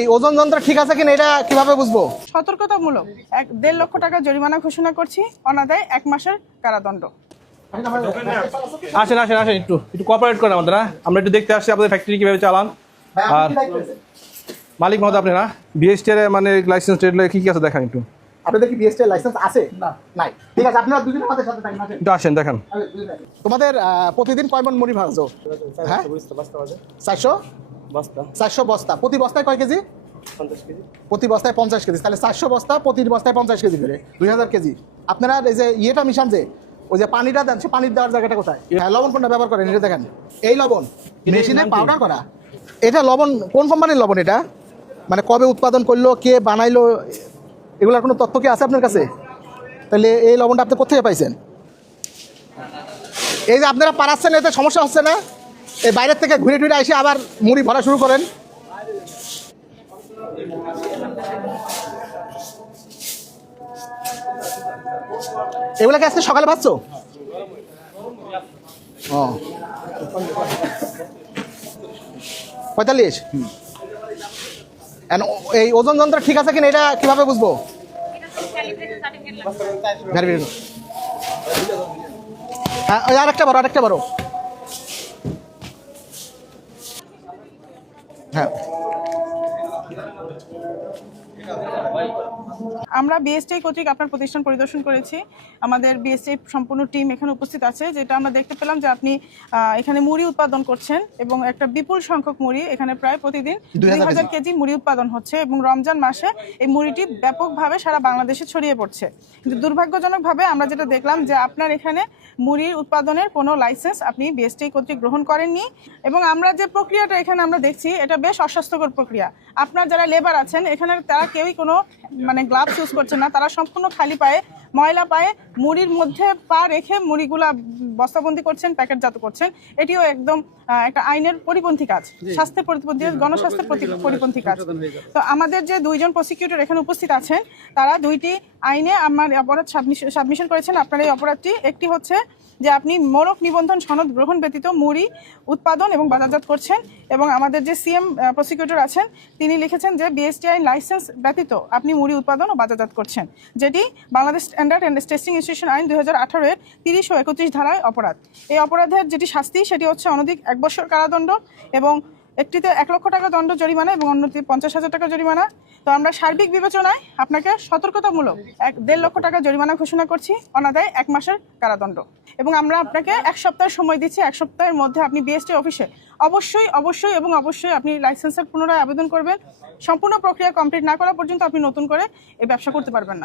এই ওজন যন্ত্র ঠিক আছে কিনা এটা কিভাবে বুঝবো? সতর্কতামূলক 1.5 লক্ষ টাকা জরিমানা ঘোষণা করছি, অনাদায়ে 1 মাসের কারাদণ্ড। আসেন আসেন আসেন, একটু একটু কোঅপারেট করেন আমাদের। আমরা একটু দেখতে আসছি আপনাদের ফ্যাক্টরি কিভাবে চালান। আর মালিক মহোদয় আপনি না বিএসটি এর মানে লাইসেন্স ট্রেড কি কি আছে দেখান একটু। আপনাদের কি বিএসটি লাইসেন্স আছে? না, নাই। ঠিক আছে, আপনারা দুজন আমাদের সাথে থাকেন। একটু আসেন দেখান। তোমাদের প্রতিদিন কয় মণ মুড়ি ভাজো? হ্যাঁ, 400 বস্তা। প্রতি বস্তায় কয় কেজি? 50 কেজি। প্রতি বস্তায় 50 কেজি, তাহলে 400 বস্তা, প্রতি বস্তায় 50 কেজি করে 2000 কেজি। আপনারা এই যে ইয়েটা মিশান, যে ওই যে পানিটা দেন, সে পানির দেওয়ার জায়গাটা কোথায়? হ্যাঁ, লবণ কোনটা ব্যবহার করেন এটা দেখেন। এই লবণ মেশিনে পাউডার করা। এটা লবণ কোন কোম্পানির লবণ? এটা মানে কবে উৎপাদন করলো, কে বানাইলো, এগুলোর কোনো তথ্য কি আছে আপনার কাছে? তাহলে এই লবণটা আপনি কোথেকে পাইছেন? এই যে আপনারা পারাচ্ছেন, এতে সমস্যা হচ্ছে না? এই বাইরের থেকে ঘুরে ঘুরে এসে আবার মুড়ি ভরা শুরু করেন। এগুলোকে আজকে সকালে ভাবছো? ও 45। এই ওজন যন্ত্র ঠিক আছে কিনা এটা কিভাবে বুঝবো? হ্যাঁ, আরেকটা বড়। হ্যাঁ, আমরা বিএসটি কর্তৃক আপনার প্রতিষ্ঠান পরিদর্শন করেছি। আমাদের বিএসটি সম্পূর্ণ টিম এখানে উপস্থিত আছে। যেটা আমরা দেখতে পেলাম যে আপনি এখানে মুড়ি উৎপাদন করছেন এবং একটা বিপুল সংখ্যক মুড়ি, এখানে প্রায় প্রতিদিন 2000 কেজি মুড়ি উৎপাদন হচ্ছে এবং রমজান মাসে এই মুড়িটি ব্যাপকভাবে সারা বাংলাদেশে ছড়িয়ে পড়ছে। কিন্তু দুর্ভাগ্যজনকভাবে আমরা যেটা দেখলাম যে আপনার এখানে মুড়ির উৎপাদনের কোনো লাইসেন্স আপনি বিএসটি কর্তৃক গ্রহণ করেননি এবং আমরা যে প্রক্রিয়াটা এখানে আমরা দেখছি এটা বেশ অস্বাস্থ্যকর প্রক্রিয়া। আপনার যারা লেবার আছেন এখানে তারা কেউই কোনো মানে গ্লাভস ইউজ করছেন না, তারা সম্পূর্ণ খালি পায়ে, ময়লা পায়ে মুড়ির মধ্যে পা রেখে মুড়িগুলা বস্তাবন্দি করছেন, প্যাকেটজাত করছেন। এটিও একদম একটা আইনের পরিপন্থী কাজ, স্বাস্থ্যের পরিপন্থী, গণস্বাস্থ্যের পরিপন্থী কাজ। তো আমাদের যে 2 জন প্রসিকিউটর এখানে উপস্থিত আছেন, তারা 2টি আইনে আমার অপরাধ সাবমিশন করেছেন। আপনার এই অপরাধটি একটি হচ্ছে যে আপনি মোড়ক নিবন্ধন সনদ গ্রহণ ব্যতীত মুড়ি উৎপাদন এবং বাজারজাত করছেন, এবং আমাদের যে সিএম প্রসিকিউটর আছেন তিনি লিখেছেন যে বিএসটিআই লাইসেন্স ব্যতীত আপনি মুড়ি উৎপাদন ও বাজারজাত করছেন, যেটি Bangladesh standard and testing institution আইন 2018 এর 30 ও 31 ধারায় অপরাধ। এই অপরাধের যেটি শাস্তি সেটি হচ্ছে অনধিক 1 বছর কারাদণ্ড এবং একটিতে 1 লক্ষ টাকা দণ্ড জরিমানা এবং অন্যটি 50,000 টাকা জরিমানা। তো আমরা সার্বিক বিবেচনায় আপনাকে সতর্কতামূলক 1.5 লক্ষ টাকা জরিমানা ঘোষণা করছি, অনাদায়ে 1 মাসের কারাদণ্ড। এবং আমরা আপনাকে 1 সপ্তাহের সময় দিচ্ছি। 1 সপ্তাহের মধ্যে আপনি বিএসটি অফিসে অবশ্যই আপনি লাইসেন্সের পুনরায় আবেদন করবেন। সম্পূর্ণ প্রক্রিয়া কমপ্লিট না করা পর্যন্ত আপনি নতুন করে এই ব্যবসা করতে পারবেন না।